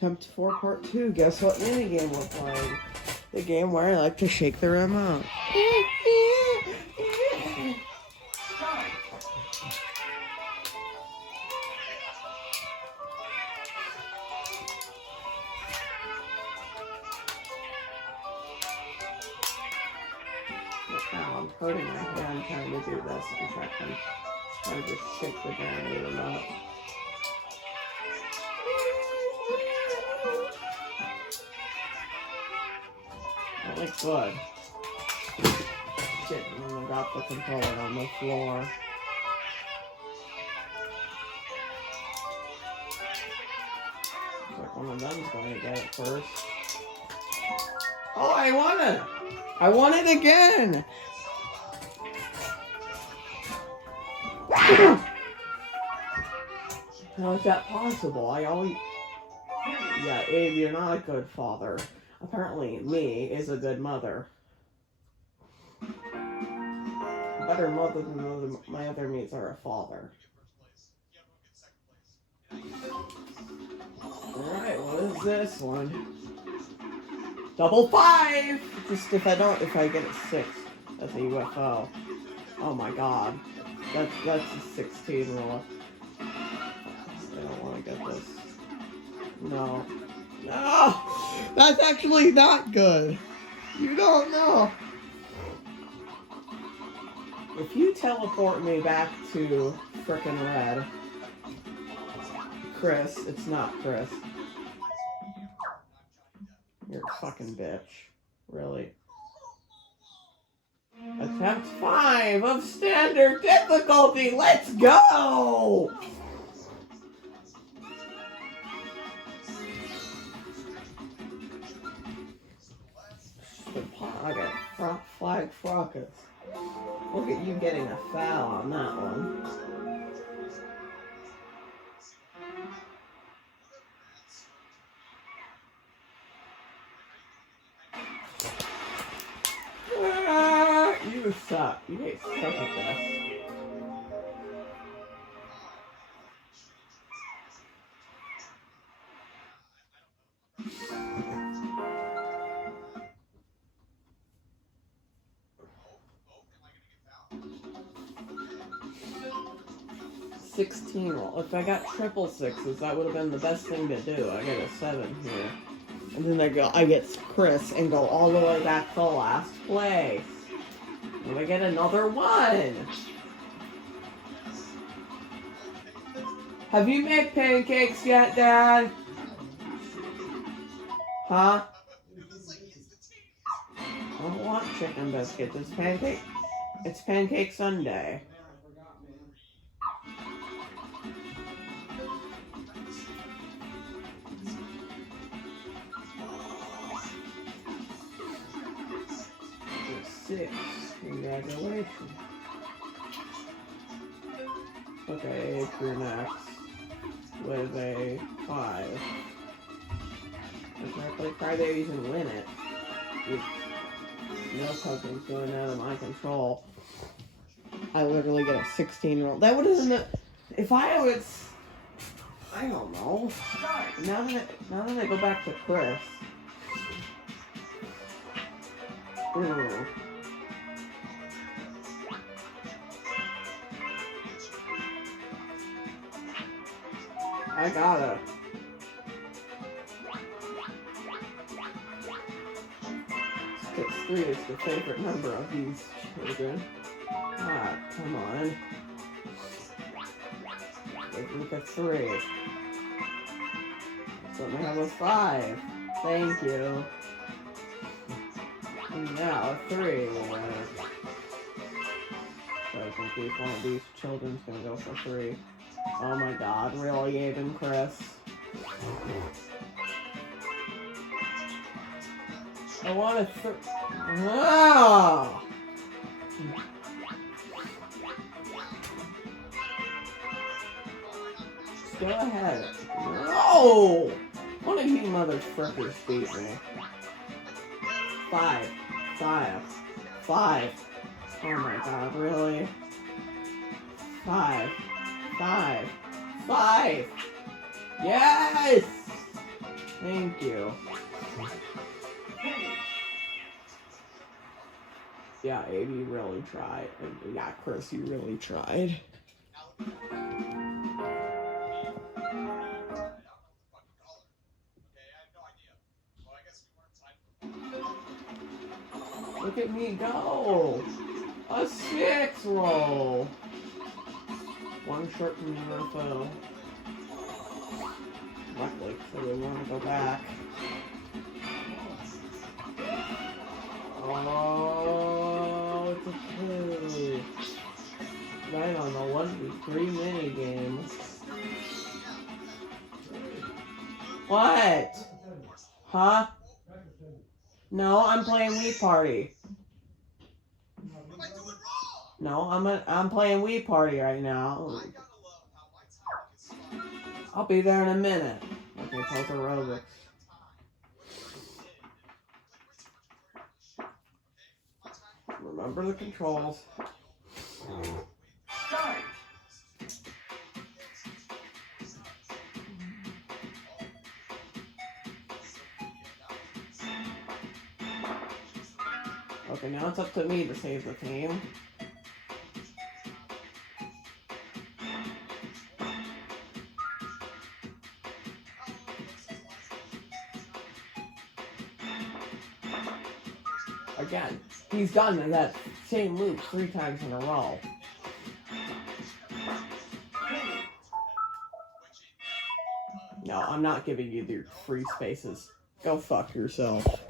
Attempt 4 Part 2. Guess what minigame we're playing? The game where I like to shake the remote. Now I'm hurting my hand trying to do this. I'm trying to shake the damn remote. Like good. Shit, and I got the controller on the floor. Like one of them's going to get it first. Oh, I won it! I won it again! How is that possible? Yeah, Abe, you're not a good father. Apparently, me is a good mother. A better mother than my other mates are a father. Alright, what is this one? Double 5! Just if I get a 6, that's a UFO. Oh my god. That's a 16 roll. I don't want to get this. No. No! That's actually not good. You don't know. If you teleport me back to frickin' red, Chris, it's not Chris. You're a fucking bitch. Really. Attempt 5 of standard difficulty. Let's go! Okay, flag Frockets. Look at you getting a foul on that one. You suck. You guys suck at this. 16 roll. If I got triple sixes, that would have been the best thing to do. I get a 7 here. And then I get Chris and go all the way back to last place. And I get another 1. Have you made pancakes yet, Dad? Huh? I don't want chicken biscuits. It's pancake Sunday. Six. Congratulations. Okay, you're next with a 5. If I play Crybabies and win it, no cookies going out of my control. I literally get a 16 roll. That would have been if I was. I don't know. Now that I go back to Chris. Ooh. I gotta. 3 is the favorite number of these children. Ah, come on. Look at 3. So I have a 5. Thank you. And now a 3 will win it. So I think one of these children's gonna go for 3. Oh my god, really, Abe and Chris? I want a Ah! Go ahead. No! One of you motherfuckers beat me. 5. 5. 5. Oh my god, really? 5. 5. 5. Yes! Thank you. Yeah, Abe, you really tried. And yeah, Chris, you really tried. Look at me go! A 6 roll! One short from the UFO. Luckily, so we want to go back. Oh, it's a 2. Right on the 1v3 minigame. What? Huh? No, I'm playing Wii Party. No, I'm playing Wii Party right now. I'll be there in a minute. Okay, Poker Aerobics. Remember the controls. Okay, now it's up to me to save the team. Again, he's done that same loop 3 times in a row. No, I'm not giving you the free spaces. Go fuck yourself.